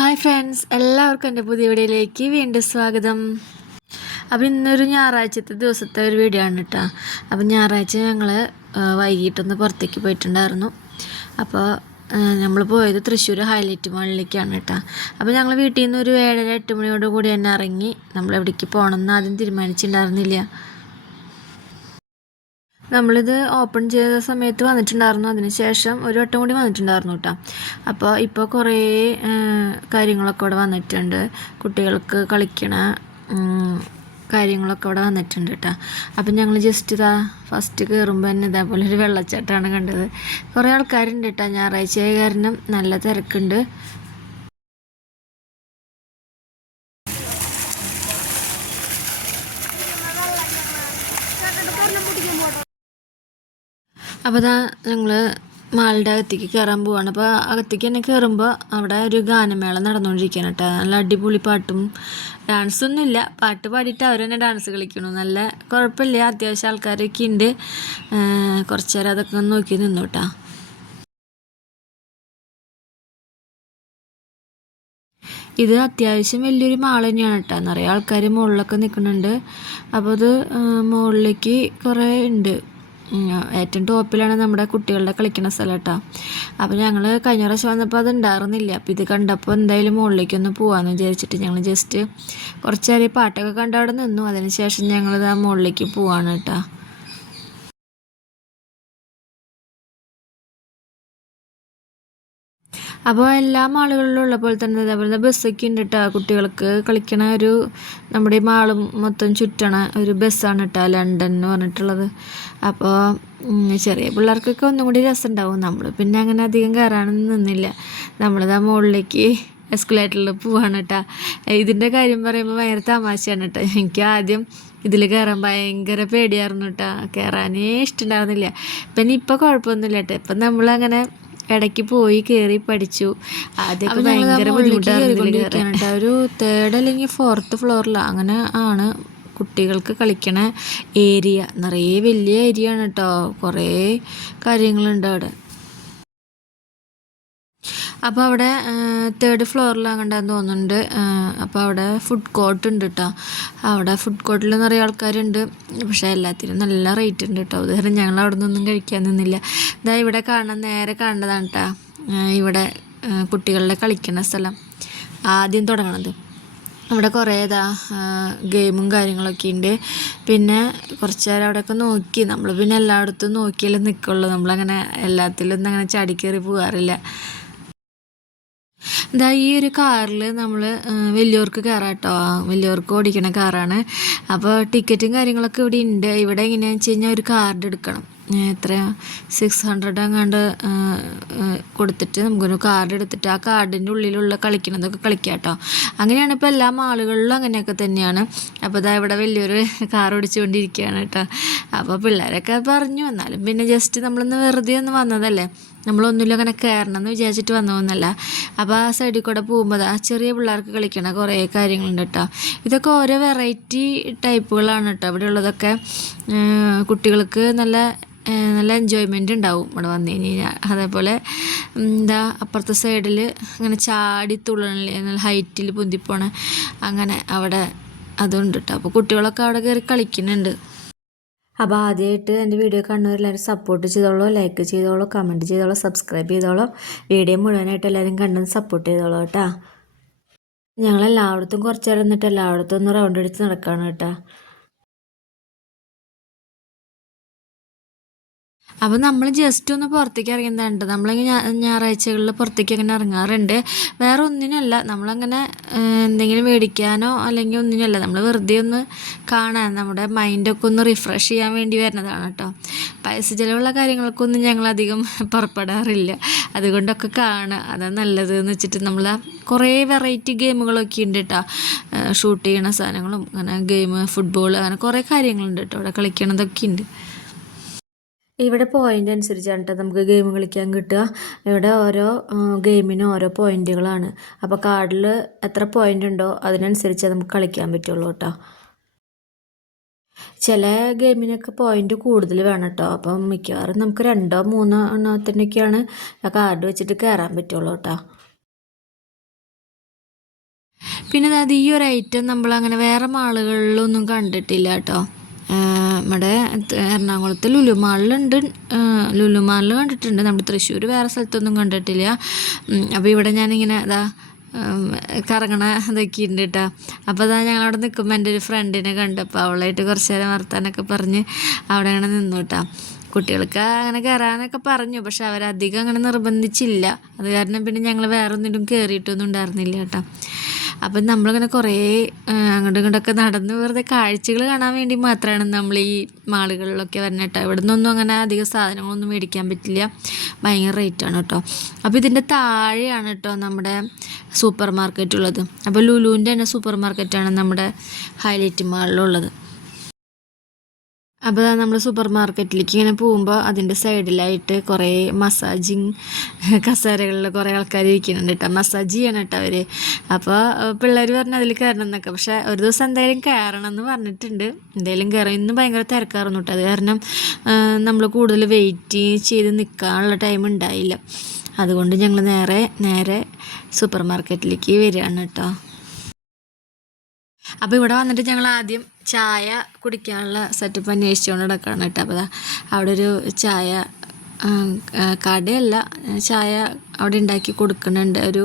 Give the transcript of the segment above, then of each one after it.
Hi friends എല്ലാവർക്കും എന്റെ പുതിയ വീഡിയോയിലേക്ക് വീണ്ടും സ്വാഗതം. അപ്പോൾ ഇന്നൊരു ഞായറാഴ്ചത്തെ ദിവസത്തെ ഒരു വീഡിയോ ആണ് കേട്ടോ. അപ്പോൾ ഞായറാഴ്ച ഞങ്ങൾ വൈകിട്ടൊന്ന് പുറത്തേക്ക് പോയിട്ടുണ്ടായിരുന്നു. അപ്പോൾ നമ്മൾ പോയത് തൃശ്ശൂർ ഹൈലൈറ്റ് മാളിലേക്കാണ് കേട്ടോ. അപ്പോൾ ഞങ്ങൾ വീട്ടിൽ നിന്ന് ഒരു ഏഴര എട്ട് മണിയോട് കൂടി തന്നെ ഇറങ്ങി നമ്മൾ എവിടേക്ക് പോകണമെന്ന് ആദ്യം തീരുമാനിച്ചിട്ടുണ്ടായിരുന്നില്ല. നമ്മളിത് ഓപ്പൺ ചെയ്ത സമയത്ത് വന്നിട്ടുണ്ടായിരുന്നു. അതിനുശേഷം ഒരു വട്ടം കൂടി വന്നിട്ടുണ്ടായിരുന്നു കേട്ടോ അപ്പോൾ ഇപ്പോൾ കുറേ കാര്യങ്ങളൊക്കെ ഇവിടെ വന്നിട്ടുണ്ട്. കുട്ടികൾക്ക് കളിക്കണ കാര്യങ്ങളൊക്കെ ഇവിടെ വന്നിട്ടുണ്ട് കേട്ടോ അപ്പം ഞങ്ങൾ ജസ്റ്റ് ഇതാ ഫസ്റ്റ് കയറുമ്പോൾ തന്നെ ഇതേപോലെ ഒരു വെള്ളച്ചാട്ടമാണ് കണ്ടത്. കുറേ ആൾക്കാരുണ്ട് കേട്ടോ ഞായറാഴ്ച കാരണം നല്ല തിരക്കുണ്ട്. അപ്പോൾ ഇതാ ഞങ്ങൾ മാളുടെ അകത്തേക്ക് കയറാൻ പോവാണ്. അപ്പോൾ അകത്തേക്ക് തന്നെ കയറുമ്പോൾ അവിടെ ഒരു ഗാനമേള നടന്നുകൊണ്ടിരിക്കുകയാണ് കേട്ടോ നല്ല അടിപൊളി പാട്ടും ഡാൻസൊന്നും ഇല്ല പാട്ട് പാടിയിട്ട് അവർ തന്നെ ഡാൻസ് കളിക്കണു. നല്ല കുഴപ്പമില്ല അത്യാവശ്യം ആൾക്കാരൊക്കെ ഉണ്ട് കുറച്ച് നേരം അതൊക്കെ നോക്കി നിന്നു കേട്ടോ ഇത് അത്യാവശ്യം വലിയൊരു മാൾ തന്നെയാണ് കേട്ടോ നിറയെ ആൾക്കാർ മുകളിലൊക്കെ നിൽക്കുന്നുണ്ട് അപ്പോൾ അത് മുകളിലേക്ക് കുറേ ഉണ്ട് ഏറ്റവും ടോപ്പിലാണ് നമ്മുടെ കുട്ടികളുടെ കളിക്കുന്ന സ്ഥലം കേട്ടോ. അപ്പോൾ ഞങ്ങൾ കഴിഞ്ഞ പ്രാവശ്യം വന്നപ്പോൾ അത് ഉണ്ടായിരുന്നില്ല. അപ്പോൾ ഇത് കണ്ടപ്പോൾ എന്തായാലും മുകളിലേക്കൊന്ന് പോകാമെന്ന് വിചാരിച്ചിട്ട് ഞങ്ങൾ ജസ്റ്റ് കുറച്ച് പാട്ടൊക്കെ കണ്ട് അവിടെ നിന്നു. അതിന് ശേഷം ഞങ്ങൾ ആ മുകളിലേക്ക് പോവാണ് കേട്ടോ. അപ്പോൾ എല്ലാ മാളുകളിലും ഉള്ള പോലെ തന്നെ അതേപോലെ ബസ്സൊക്കെ ഉണ്ട് കേട്ടോ കുട്ടികൾക്ക് കളിക്കണ ഒരു നമ്മുടെ ഈ മാൾ മൊത്തം ചുറ്റണ ഒരു ബസ്സാണ് കേട്ടോ ലണ്ടൻ എന്ന് പറഞ്ഞിട്ടുള്ളത്. അപ്പോൾ ചെറിയ പിള്ളേർക്കൊക്കെ ഒന്നും കൂടി രസമുണ്ടാവും നമ്മൾ പിന്നെ അങ്ങനെ അധികം കയറാനൊന്നും നിന്നില്ല. നമ്മളിതാ മുകളിലേക്ക് എസ്കുലേറ്ററിൽ പോവാണ് കേട്ടോ ഇതിന്റെ കാര്യം പറയുമ്പോൾ ഭയങ്കര തമാശയാണ് കേട്ടോ എനിക്ക് ആദ്യം ഇതിൽ കയറാൻ ഭയങ്കര പേടിയായിരുന്നു കേട്ടോ കയറാനേ ഇഷ്ടമുണ്ടായിരുന്നില്ല. പിന്നെ ഇപ്പോൾ കുഴപ്പമൊന്നുമില്ല കേട്ടോ ഇപ്പം നമ്മളങ്ങനെ ഇടയ്ക്ക് പോയി കയറി പഠിച്ചു. ഭയങ്കര ബുദ്ധിമുട്ടായിരുന്നു ഒരു തേർഡ് അല്ലെങ്കിൽ ഫോർത്ത് ഫ്ലോറിലാണ് അങ്ങനെ ആണ് കുട്ടികൾക്ക് കളിക്കണ ഏരിയ നിറയെ വലിയ ഏരിയ ആണ് കേട്ടോ. കുറേ കാര്യങ്ങളുണ്ട് അവിടെ. അപ്പോൾ അവിടെ തേർഡ് ഫ്ലോറിലാകണ്ടെന്ന് തോന്നുന്നുണ്ട്. അപ്പോൾ അവിടെ ഫുഡ് കോർട്ട് ഉണ്ട് കേട്ടോ അവിടെ ഫുഡ് കോർട്ടിൽ നിറയെ ആൾക്കാരുണ്ട്. പക്ഷേ എല്ലാത്തിനും നല്ല റേറ്റ് ഉണ്ട് കേട്ടോ ഉദാഹരണം ഞങ്ങൾ അവിടെ നിന്നൊന്നും കഴിക്കാൻ നിന്നില്ല. ഇതാ ഇവിടെ കാണാൻ നേരെ കാണേണ്ടതാണ് കേട്ടോ ഇവിടെ കുട്ടികളുടെ കളിക്കുന്ന സ്ഥലം. ആദ്യം തുടങ്ങണത്. അവിടെ കുറേ ഇതാ ഗെയിമും കാര്യങ്ങളൊക്കെ ഉണ്ട് പിന്നെ കുറച്ച് നേരം അവിടെയൊക്കെ നോക്കി. നമ്മൾ പിന്നെ എല്ലായിടത്തും നോക്കിയാലും നിൽക്കുള്ളൂ നമ്മളങ്ങനെ എല്ലാത്തിലൊന്നും അങ്ങനെ ചാടിക്കേറി പോകാറില്ല. ഇതാ ഈ ഒരു കാറിൽ നമ്മൾ വലിയവർക്ക് കയറാം കേട്ടോ വലിയവർക്ക് ഓടിക്കണ കാറാണ്. അപ്പോൾ ടിക്കറ്റും കാര്യങ്ങളൊക്കെ ഇവിടെ ഉണ്ട്. ഇവിടെ എങ്ങനെയാണെന്ന് വെച്ച് കഴിഞ്ഞാൽ ഒരു കാർഡ് എടുക്കണം. എത്ര സിക്സ് ഹൺഡ്രഡ് അങ്ങാണ്ട് കൊടുത്തിട്ട് നമുക്കൊരു കാർഡ് എടുത്തിട്ട് ആ കാർഡിന്റെ ഉള്ളിലുള്ള കളിക്കണതൊക്കെ കളിക്കാം കേട്ടോ അങ്ങനെയാണ് ഇപ്പോൾ എല്ലാ മാളുകളിലും അങ്ങനെയൊക്കെ തന്നെയാണ്. അപ്പോൾ ഇതാ ഇവിടെ വലിയൊരു കാർ ഓടിച്ചുകൊണ്ടിരിക്കുകയാണ് കേട്ടോ. അപ്പോൾ പിള്ളേരൊക്കെ പറഞ്ഞു. എന്നാലും പിന്നെ ജസ്റ്റ് നമ്മളൊന്ന് വെറുതെ ഒന്ന് വന്നതല്ലേ? നമ്മളൊന്നുമില്ല അങ്ങനെ കയറണം എന്ന് വിചാരിച്ചിട്ട് വന്നതൊന്നല്ല അപ്പോൾ ആ സൈഡിൽ കൂടെ പോകുമ്പോൾ ആ ചെറിയ പിള്ളേർക്ക് കളിക്കണ കുറേ കാര്യങ്ങളുണ്ട് കേട്ടോ ഇതൊക്കെ ഓരോ വെറൈറ്റി ടൈപ്പുകളാണ് കേട്ടോ ഇവിടെ ഉള്ളതൊക്കെ കുട്ടികൾക്ക് നല്ല നല്ല എൻജോയ്മെന്റ് ഉണ്ടാവും ഇവിടെ വന്നു കഴിഞ്ഞാൽ അതേപോലെ എന്താ അപ്പുറത്തെ സൈഡിൽ അങ്ങനെ ചാടി തുള്ളണില്ലേ നല്ല ഹൈറ്റിൽ പൊന്തിപ്പോണ അങ്ങനെ അവിടെ അതുണ്ട് കേട്ടോ അപ്പോൾ കുട്ടികളൊക്കെ അവിടെ കയറി കളിക്കുന്നുണ്ട്. അപ്പോൾ ആദ്യമായിട്ട് എന്റെ വീഡിയോ കാണുന്നവരെല്ലാവരും സപ്പോർട്ട് ചെയ്തോളൂ ലൈക്ക് ചെയ്തോളൂ കമന്റ് ചെയ്തോളൂ സബ്സ്ക്രൈബ് ചെയ്തോളൂ. വീഡിയോ മുഴുവനായിട്ട് എല്ലാവരും കണ്ടെന്ന് സപ്പോർട്ട് ചെയ്തോളൂ കേട്ടോ. ഞങ്ങളെല്ലായിടത്തും കുറച്ച് നേരം എന്നിട്ട് എല്ലായിടത്തും ഒന്ന് റൗണ്ട് അടിച്ച് നടക്കുകയാണ് കേട്ടോ. അപ്പോൾ നമ്മൾ ജസ്റ്റ് ഒന്ന് പുറത്തേക്ക് ഇറങ്ങുന്നുണ്ട് നമ്മളിങ്ങനെ ഞായറാഴ്ചകളിൽ പുറത്തേക്ക് അങ്ങനെ ഇറങ്ങാറുണ്ട്. വേറെ ഒന്നിനല്ല. നമ്മളങ്ങനെ എന്തെങ്കിലും മേടിക്കാനോ അല്ലെങ്കിൽ ഒന്നിനല്ല. നമ്മൾ വെറുതെ ഒന്ന് കാണാൻ നമ്മുടെ മൈൻഡൊക്കെ ഒന്ന് റിഫ്രഷ് ചെയ്യാൻ വേണ്ടി വരുന്നതാണ് കേട്ടോ പൈസ ചിലവുള്ള കാര്യങ്ങൾക്കൊന്നും ഞങ്ങളധികം പുറപ്പെടാറില്ല. അതുകൊണ്ടൊക്കെ കാണുക അതാണ് നല്ലത് എന്ന് വെച്ചിട്ട് നമ്മൾ കുറേ വെറൈറ്റി ഗെയിമുകളൊക്കെ ഉണ്ട് കേട്ടോ ഷൂട്ട് ചെയ്യണ സാധനങ്ങളും അങ്ങനെ ഗെയിം ഫുട്ബോൾ അങ്ങനെ കുറേ കാര്യങ്ങളുണ്ട് കേട്ടോ അവിടെ കളിക്കണതൊക്കെ ഉണ്ട്. ഇവിടെ പോയിന്റ് അനുസരിച്ചാണ് കേട്ടോ നമുക്ക് ഗെയിം കളിക്കാൻ കിട്ടുക. ഇവിടെ ഓരോ ഗെയിമിനും ഓരോ പോയിന്റുകളാണ് അപ്പോൾ കാർഡിൽ എത്ര പോയിന്റ് ഉണ്ടോ അതിനനുസരിച്ച് നമുക്ക് കളിക്കാൻ പറ്റുള്ളൂ കേട്ടോ ചില ഗെയിമിനൊക്കെ പോയിന്റ് കൂടുതൽ വേണം കേട്ടോ അപ്പം മിക്കവാറും നമുക്ക് രണ്ടോ മൂന്നോ എണ്ണത്തിനൊക്കെയാണ് ആ കാർഡ് വെച്ചിട്ട് കയറാൻ പറ്റുള്ളൂ കേട്ടോ പിന്നെ അതായത് ഈ ഒരു ഐറ്റം നമ്മൾ അങ്ങനെ വേറെ മാളുകളിലൊന്നും കണ്ടിട്ടില്ല കേട്ടോ നമ്മുടെ എറണാകുളത്ത് ലുലുമാളിലുണ്ട്. ലുലുമാളിൽ കണ്ടിട്ടുണ്ട്. നമ്മുടെ തൃശ്ശൂർ വേറെ സ്ഥലത്തൊന്നും കണ്ടിട്ടില്ല. അപ്പോൾ ഇവിടെ ഞാനിങ്ങനെ അതാ കറങ്ങണ ഇതൊക്കെ ഉണ്ട് കേട്ടോ അപ്പോൾ അതാ ഞങ്ങളവിടെ നിൽക്കുമ്പോൾ എന്റെ ഒരു ഫ്രണ്ടിനെ കണ്ടപ്പോൾ അവളായിട്ട് കുറച്ച് നേരം വർത്താനൊക്കെ പറഞ്ഞ് അവിടെ അങ്ങനെ നിന്നു കേട്ടോ കുട്ടികൾക്ക് അങ്ങനെ കയറാനൊക്കെ പറഞ്ഞു. പക്ഷെ അവരധികം അങ്ങനെ നിർബന്ധിച്ചില്ല. അത് കാരണം പിന്നെ ഞങ്ങൾ വേറെ ഒന്നിലും കയറിയിട്ടൊന്നും ഉണ്ടായിരുന്നില്ല കേട്ടോ അപ്പം നമ്മളിങ്ങനെ കുറേ അങ്ങോട്ടും ഇങ്ങോട്ടൊക്കെ നടന്ന് വെറുതെ കാഴ്ചകൾ കാണാൻ വേണ്ടി മാത്രമാണ് നമ്മൾ ഈ മാളുകളിലൊക്കെ വരുന്നത് ഇവിടെ നിന്നൊന്നും അങ്ങനെ അധികം സാധനങ്ങളൊന്നും മേടിക്കാൻ പറ്റില്ല. ഭയങ്കര റേറ്റാണ് കേട്ടോ അപ്പോൾ ഇതിന്റെ താഴെയാണ് കേട്ടോ നമ്മുടെ സൂപ്പർ മാർക്കറ്റ് ഉള്ളത്. അപ്പോൾ ലുലുവിന്റെ തന്നെ സൂപ്പർ മാർക്കറ്റാണ് നമ്മുടെ ഹൈലൈറ്റ് മാളിലുള്ളത് അപ്പോൾ നമ്മൾ സൂപ്പർ മാർക്കറ്റിലേക്ക് ഇങ്ങനെ പോകുമ്പോൾ അതിന്റെ സൈഡിലായിട്ട് കുറേ മസാജിങ് കസേരകളിൽ കുറേ ആൾക്കാർ ഇരിക്കുന്നുണ്ട് കേട്ടോ മസാജ് ചെയ്യണം കേട്ടോ അവർ അപ്പോൾ പിള്ളേർ പറഞ്ഞു അതിൽ കയറണം എന്നൊക്കെ. പക്ഷേ ഒരു ദിവസം എന്തായാലും കയറണം എന്ന് പറഞ്ഞിട്ടുണ്ട്. എന്തായാലും കയറണം ഇന്ന് ഭയങ്കര തിരക്കാറുന്നു കേട്ടോ അത് കാരണം നമ്മൾ കൂടുതൽ വെയിറ്റ് ചെയ്ത് നിൽക്കാനുള്ള ടൈം ഉണ്ടായില്ല. അതുകൊണ്ട് ഞങ്ങൾ നേരെ നേരെ സൂപ്പർ മാർക്കറ്റിലേക്ക് വരികയാണ് കേട്ടോ അപ്പോൾ ഇവിടെ വന്നിട്ട് ഞങ്ങൾ ആദ്യം ചായ കുടിക്കാനുള്ള സെറ്റപ്പ് അന്വേഷിച്ചുകൊണ്ട് നടക്കണം കേട്ടോ. അപ്പോൾ അവിടെ ഒരു ചായ കടയല്ല ചായ അവിടെ ഉണ്ടാക്കി കൊടുക്കുന്നുണ്ട്. ഒരു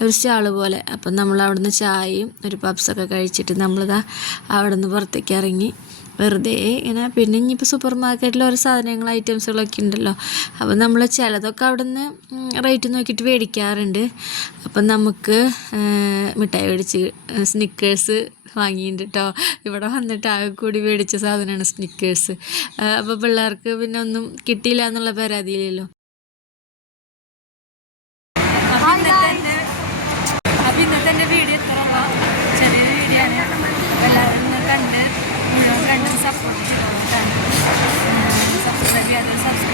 ഒരു സ്റ്റാൾ പോലെ. അപ്പം നമ്മൾ അവിടുന്ന് ചായയും ഒരു പപ്സൊക്കെ കഴിച്ചിട്ട് നമ്മളിതാ അവിടെ നിന്ന് പുറത്തേക്ക് ഇറങ്ങി വെറുതെ ഇങ്ങനെ പിന്നെ ഇനിയിപ്പോൾ സൂപ്പർ മാർക്കറ്റിൽ ഓരോ സാധനങ്ങൾ ഐറ്റംസുകളൊക്കെ ഉണ്ടല്ലോ. അപ്പോൾ നമ്മൾ ചിലതൊക്കെ അവിടെ നിന്ന് റേറ്റ് നോക്കിയിട്ട് മേടിക്കാറുണ്ട്. അപ്പം നമുക്ക് മിഠായി മേടിച്ച് സ്നിക്കേഴ്സ് വാങ്ങിയിട്ടുണ്ട് കേട്ടോ ഇവിടെ വന്നിട്ട് ആകെ കൂടി മേടിച്ച സാധനമാണ് സ്നിക്കേഴ്സ് അപ്പോൾ പിള്ളേർക്ക് പിന്നെ ഒന്നും കിട്ടിയില്ല എന്നുള്ള പരാതിയില്ലല്ലോ. Thank you.